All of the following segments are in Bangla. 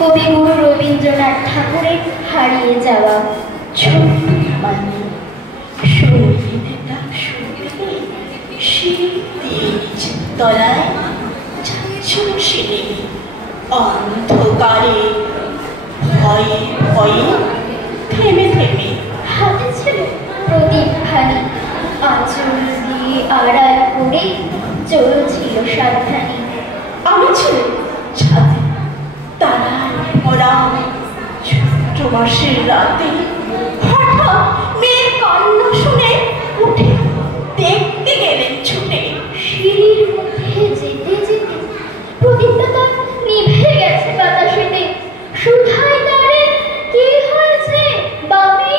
কবিগুরু রবীন্দ্রনাথ ঠাকুরের হারিয়ে যাওয়া ছোট্ট বাণী। সঙ্গীতের ডাক শুনতে সিঁড়ি দিয়ে নিচের তলায় যাচ্ছিল সিঁড়ি অন্ধকারে ভয়ে ভয়ে থেমে থেমে হাতে ছিল প্রদীপ খানি আঁচল দিয়ে আড়াল করে চলছিল সাবধানে। আমি ছিল ছাদে তারায় ভরা ছোট্ট মাসের রাতে হঠাৎ মেয়ের কান্না শুনে উঠে দেখতে গেলেন ছুটে। সিঁড়ির মধ্যে যেতে যেতে প্রদীপটা তার নিভে গেছে বাতাসেতে। সুধায় তারে কি হয়েছে বাপি?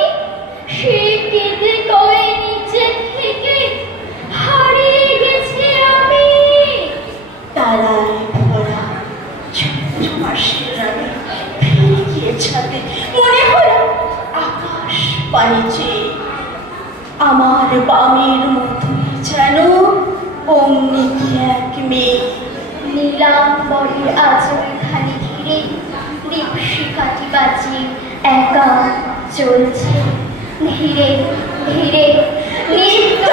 সে কেঁদে কয়ে নিচে থেকে হারিয়ে গেছি আমি। তারায় ভরা ছোট্ট মাসের রাতে ফিরে গিয়ে ছাদে মনে হলো আকাশ পানে চেয়ে আমার বামের মতোই যেন অমনি কি এক মেয়ে নীলাম্বরের আঁচল খানি ঘিরে দীপশিখাটি বাজিয়ে একা চলছে ধীরে ধীরে নিত্য